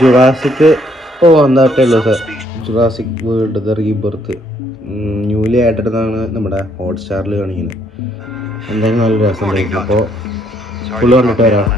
Jurassic വന്നിട്ടേ ഉള്ളൂ sir. Jurassic world the rebirth newly added എന്നാണ് നമ്മുടെ ഹോട്ട്സ്റ്റാറിൽ കാണിക്കുന്നത്. എന്തായാലും നല്ല രസമുണ്ടായിരുന്നു. അപ്പോൾ ഫുള്ള് കണ്ടിട്ട് വരാം.